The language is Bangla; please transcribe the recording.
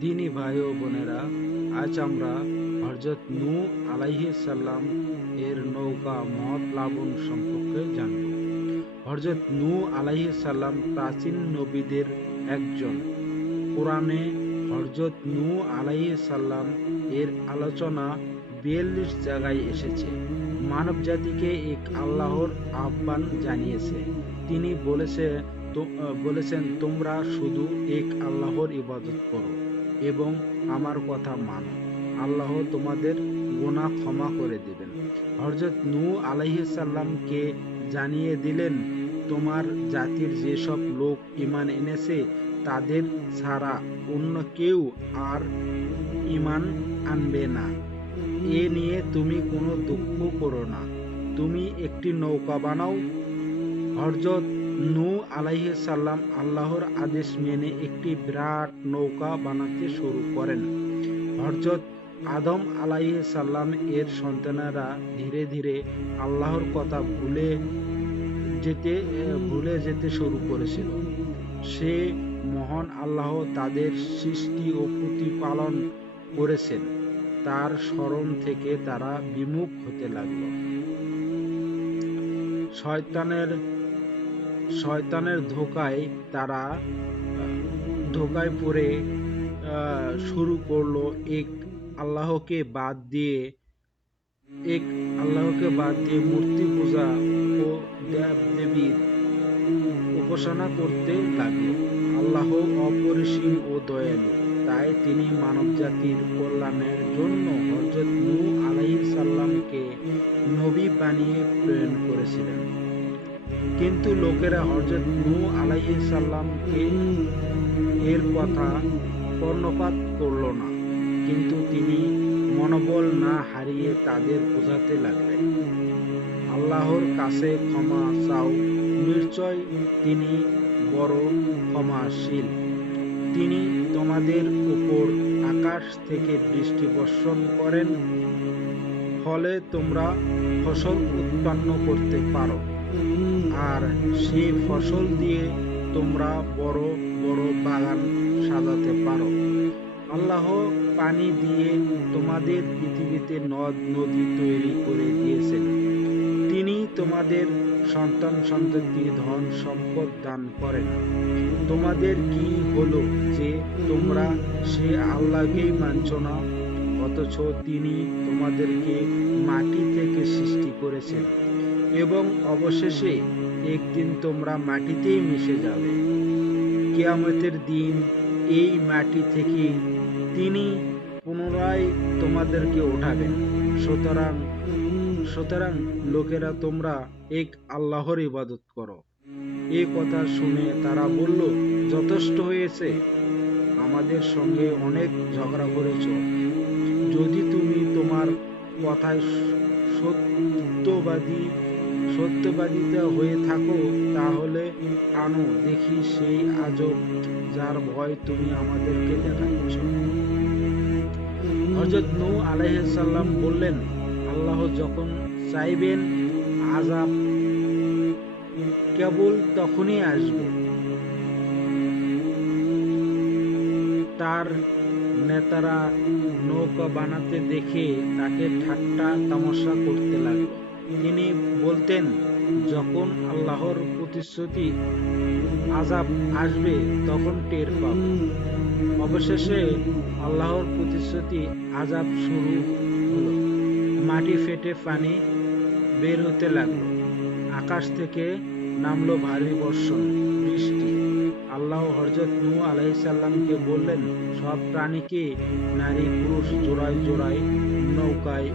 দিনী ভাই ও বোনেরা, আজ আমরা হযরত নূহ আলাইহিস সালাম এর নৌকা মহাপ্লাবন সম্পর্কে জানব। হযরত নূহ আলাইহিস সালাম প্রাচীন নবীদের একজন। কোরআনে হযরত নূহ আলাইহিস সালাম এর আলোচনা ৪২ জায়গায় এসেছে। মানব জাতিকে এক আল্লাহর আহ্বান জানিয়েছে। তিনি বলেছেন, তোমরা শুধু এক আল্লাহর ইবাদত করো এবং আমার কথা মানো। আল্লাহ তোমাদের গুনাহ ক্ষমা করে দিবেন। হযরত নূহ আলাইহিস সালামকে জানিয়ে দিলেন, তোমার জাতির যেসব লোক ঈমান এনেছে তাদের ছাড়া অন্য কেউ আর ঈমান আনবে না। এ নিয়ে তুমি কোনো দুঃখ করো না। তুমি একটি নৌকা বানাও। হযরত নূহ আলাইহিস সালাম আল্লাহর আদেশ মেনে একটি বিরাট নৌকা বানাতে শুরু করেন। হযরত আদম আলাইহিস সালাম এর সন্তানেরা ধীরে ধীরে আল্লাহর কথা ভুলে যেতে শুরু করেছিল। সে মহান আল্লাহ তাদের সৃষ্টি ও প্রতিপালন করেছেন, তার স্মরণ থেকে তারা বিমুখ হতে লাগল। শয়তানের ধোঁকায় পড়ে শুরু করলো এক আল্লাহকে বাদ দিয়ে মূর্তি পূজা ও দেব-দেবীর উপাসনা করতে লাগলো। আল্লাহ অপরিসীম ও দয়ালু, তাই তিনি মানবজাতির কল্যাণের জন্য হযরত নূহ আলাইহিস সালামকে নবী বানিয়ে প্রেরণ করেছিলেন। কিন্তু লোকেরা হযরত নূহ আলাইহিস সালামকে এর কথা কর্ণপাত করল না। কিন্তু তিনি মনোবল না হারিয়ে তাদের বোঝাতে লাগলেন, আল্লাহর কাছে ক্ষমা চাও, নিশ্চয় তিনি বড় ক্ষমাশীল। তিনি তোমাদের উপর আকাশ থেকে বৃষ্টি বর্ষণ করেন, ফলে তোমরা ফসল উৎপন্ন করতে পারো, আর সেই ফসল দিয়ে তোমরা বড় বড় বাগান সাজাতে পারো। আল্লাহ পানি দিয়ে তোমাদের পৃথিবীতে নদ নদী তৈরি করে দিয়েছেন। তিনি তোমাদের সন্তান সন্ততি ধন সম্পদ দান করেন। তোমাদের কি হলো যে তোমরা সে আল্লাহকেই মানছ না, অথচ তিনি তোমাদেরকে মাটি থেকে সৃষ্টি করেছেন এবং অবশেষে একদিন তোমরা মাটিতেই মিশে যাবে। কিয়ামতের দিন এই মাটি থেকে তিনি পুনরায় তোমাদেরকে উঠাবেন। সুতরাং লোকেরা, তোমরা এক আল্লাহর ইবাদত করো। এ কথা শুনে তারা বলল, যথেষ্ট হয়েছে, আমাদের সঙ্গে অনেক ঝগড়া করেছ। যদি তুমি তোমার কথায় সত্যবাদিতা হয়ে থাকো, তাহলে আনো দেখি সেই আজব যার ভয় তুমি আমাদেরকে দেখাচ্ছ। হযরত নূহ আলাইহিস সালাম বললেন, আল্লাহ যখন চাইবেন আযাব কেবল তখনই আসবে। তার নেতারা নৌকা বানাতে দেখে তাকে ঠাট্টা তামাশা করতে লাগলো। তিনি বলতেন, যখন আল্লাহর প্রতিশ্রুতি আযাব আসবে তখন টের পাব। অবশেষে আল্লাহর প্রতিশ্রুতি আযাব শুরু হলো। মাটি ফেটে পানি বের হতে লাগলো। আকাশ থেকে নামলো ভারী বর্ষণ, বৃষ্টি। আল্লাহ হযরত নূহ আলাইহিস সালামকে বললেন, সব প্রাণীকে নারী পুরুষ জোড়ায় জোড়ায় নৌকায়